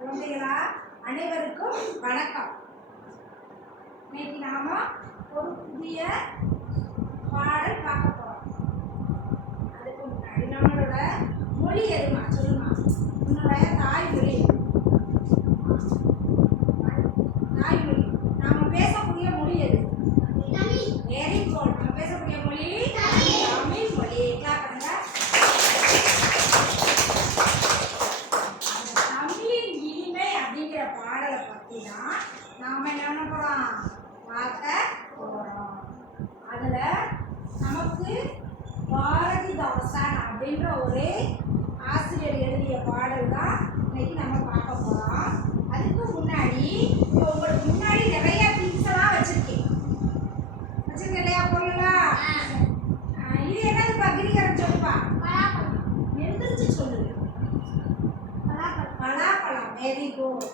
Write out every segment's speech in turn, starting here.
குழந்தைகளா அனைவருக்கும் வணக்கம். இன்னைக்கு நாம ஒரு புதிய பாடல் பார்க்க போறோம். அதுக்கு முன்னாடி நம்மளோட மொழி எதுமா சொல்லுமா? உன்னுடைய தாய்மொழி. தாய்மொழி நாம பேசக்கூடிய மொழி எது? Very good. நம்ம பேசக்கூடிய மொழி தமிழ் மொழி. கிளாப் பண்ணுங்க. தமிழின் இனிமை அப்படிங்கிற பாடலை பத்தி தான் நாம என்ன போறோம் பார்க்க போறோம். அதுல நமக்கு பாரதிதாசன் அப்படின்ற ஒரு ஆசிரியர் எழுதிய பாடல் தான் இன்னைக்கு நம்ம பார்க்க போறோம். அதுக்கு முன்னாடி உங்களுக்கு முன்னாடி நிறைய திங்ஸ் எல்லாம் வச்சிருக்கேன் இல்லையா? பொருளெல்லாம் இது என்னதுப்பா? கிரிகரன் சொல்லுப்பா. எழுந்திரிச்சு சொல்லு. பலாப்பழம். Very good.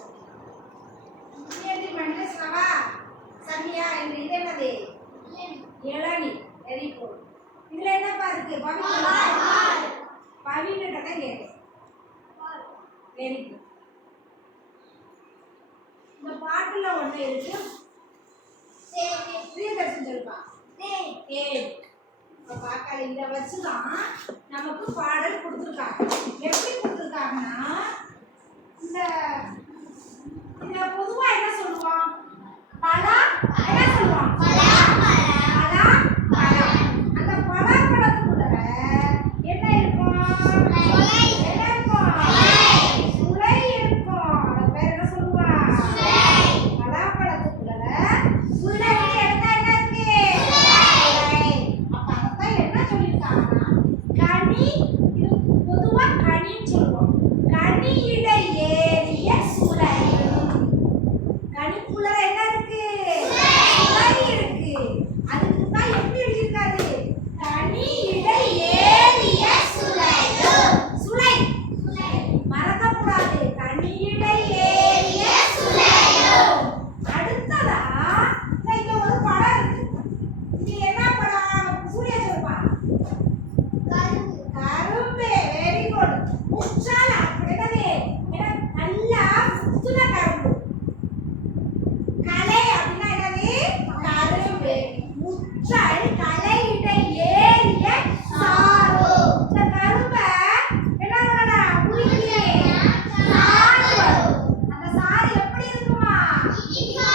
மனிதவா சன்னியா என்று இது என்னது? இளநி. Very good. இதுல என்னப்பா இருக்கு? பவின்கிட்ட தான் கேட்டேன். Very good. இந்த பாட்டுல ஒண்ணு இருக்கு. பிரியதர்ஷன் சொல்லுப்பா. இப்போ பார்க்கல. இதை வச்சுதான் நமக்கு பாடல் கொடுத்துருக்காங்க. எப்படி கொடுத்துருக்காங்கன்னா இந்த பொதுவா என்ன சொல்லுவான்? பலா என்ன சொல்லுவான்? பலா பழம். அந்த பலாப்பழத்துக்குள்ள என்ன இருக்கும்? என்ன இருக்கும்? சுளை இருக்கும். அது பேர் என்ன சொல்லுவான்? பலாப்பழத்துக்குள்ள சுளை எடுத்தா என்ன இருக்கு? அப்ப அதான் என்ன சொல்லியிருக்காங்கன்னா கனி. இது பொதுவா கனின்னு சொல்லுவோம். கனியிட ஏறிய சுளை. கனிக்குள்ள என்ன இருக்கு? சுளை இருக்கு. அதுக்கு தான் எப்படி எழுதியிருக்காரு? கனியிட ஏறிய சுளை. சுளை மறக்கக்கூடாது. கனியிட ஏறிய சுளை. அடுத்ததா இங்க ஒரு படம் இருக்கு. இது என்ன படம்? சூர்யா சொல்லுப்பா. கரும்பு. Very good. முச்சால அப்படினது நல்லா முத்துன கரும்பு. கலை அப்படின்னா என்னது? கரும்பு. முச்சல் கலையிட ஏறிய சாறு. இந்த கரும்பை என்ன பண்ணலாம்? புளிக்கலையே சாறு வரும். அந்த சாறு எப்படி இருக்குமா? இனிப்பா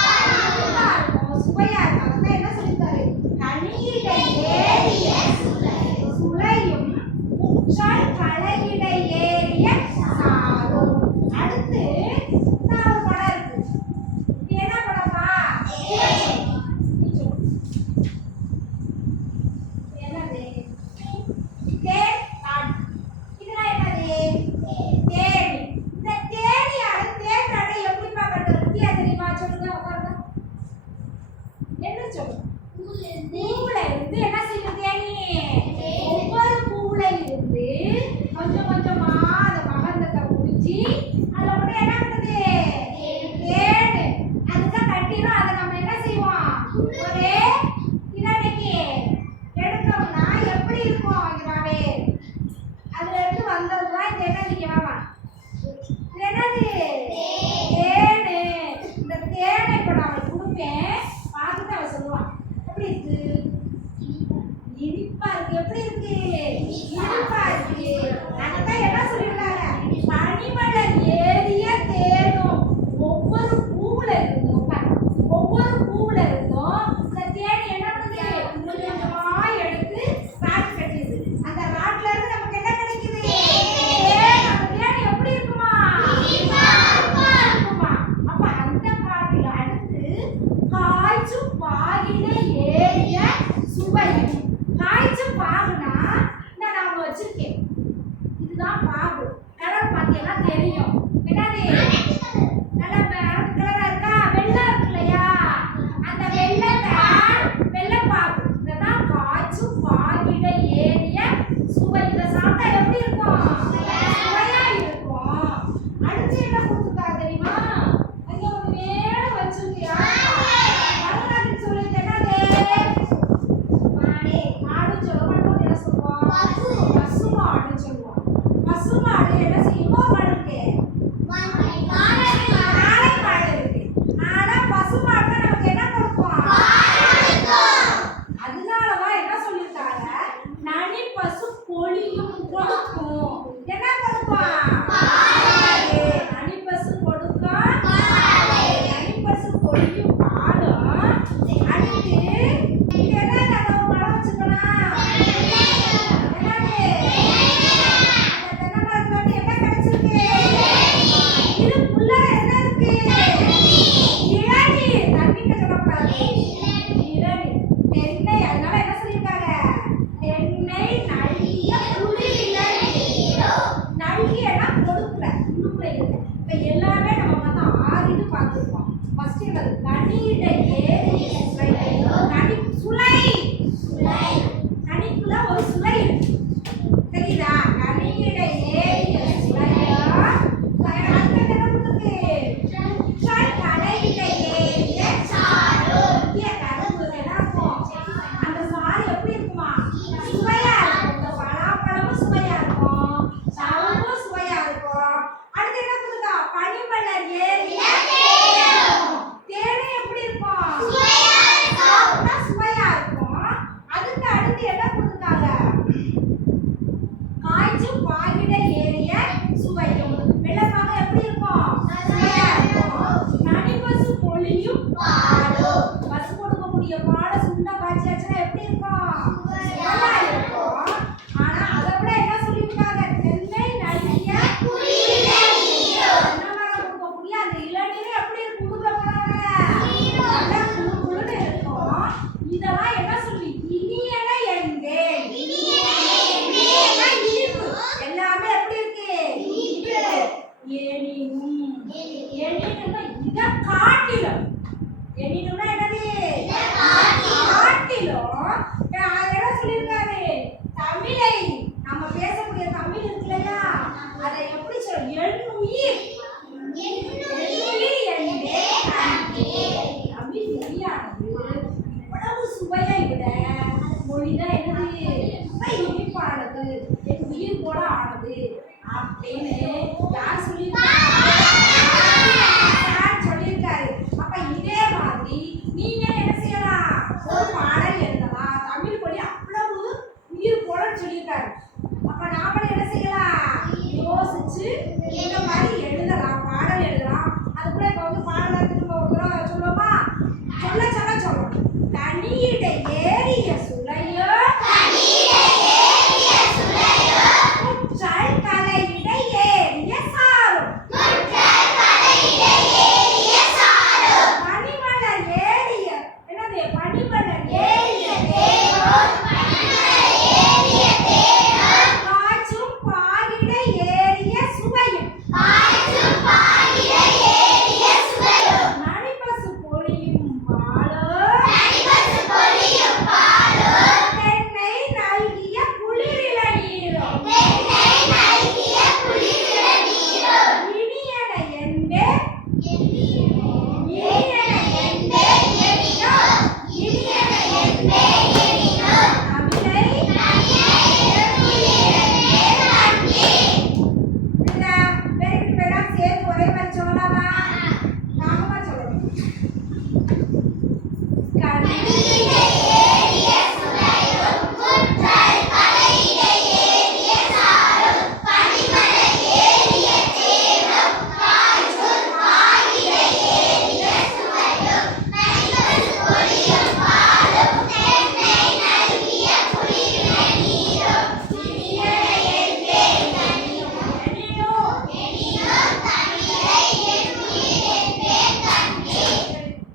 இருக்கும். சுவையா இருக்கும். அதான் என்ன சொல்லிருக்காரு? கனியிட ஏறிய சுளையும் முச்சல் கலையிட ஏறிய சாறு. அடுத்து நான் ஒரு படம் இருக்கு. இது என்ன படமா? என்னது? தேன். இதுல என்னது? தேனி. இந்த தேனியால தேன் எப்படி பார்க்கறது? வித்தியா தெரியுமா? சொல்லுங்க. உட்காருங்க. என்ன சொல்லுங்க? பூவுல இருந்து என்ன செய்யும் தேனி? ஒவ்வொரு பூவுல இருந்து கொஞ்சம் கொஞ்சமா அந்த மகரந்தத்தை உறிஞ்சி அதுல கூட என்ன இத காட்டிலும் எண்ணினும்னா என்னது காட்டிலும் என்ன சொல்லியிருக்காரு தமிழை நம்ம பேசக்கூடிய தமிழ் இருக்கு இல்லையா அதை எப்படி சொல்ல எண்ணுயிர் தமிழ் மொழியானது இவ்வளவு சுவையை விட மொழிதான் என்னது இனிப்பானது என் உயிர் போல ஆனது அப்படின்னு யார் சொல்லியிருக்காரு. அப்ப இதே மாதிரி நீங்க என்ன செய்யலாம் ஒரு பாடல் எழுதலாம் தமிழ் மொழி அவ்வளவு உயிர் போல சொல்லியிருக்காரு. அப்ப நாமளும் என்ன செய்யலாம் யோசிச்சு இந்த மாதிரி எழுதலாம் பாடல் எழுதலாம். அதுக்குள்ள இப்ப வந்து பாடல திரும்ப ஒரு தடவை சொல்லுவோமா சொல்ல சொல்லணும். தனியிட ஏறிய சுளையோ குற்றல் கலையிட ஏறிய சாரும் பனிமலர் ஏறிய என்னது பனிமலர் ஏறிய காற்றும் பாலிட ஏறிய சுவையும் நனிபசு பொழியும் பாலோ தென்னை நல்கிய குளிரில நீரோ இனியன என்பே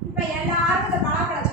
இப்ப எல்லாருக்கும் இந்த பலாப்பழம்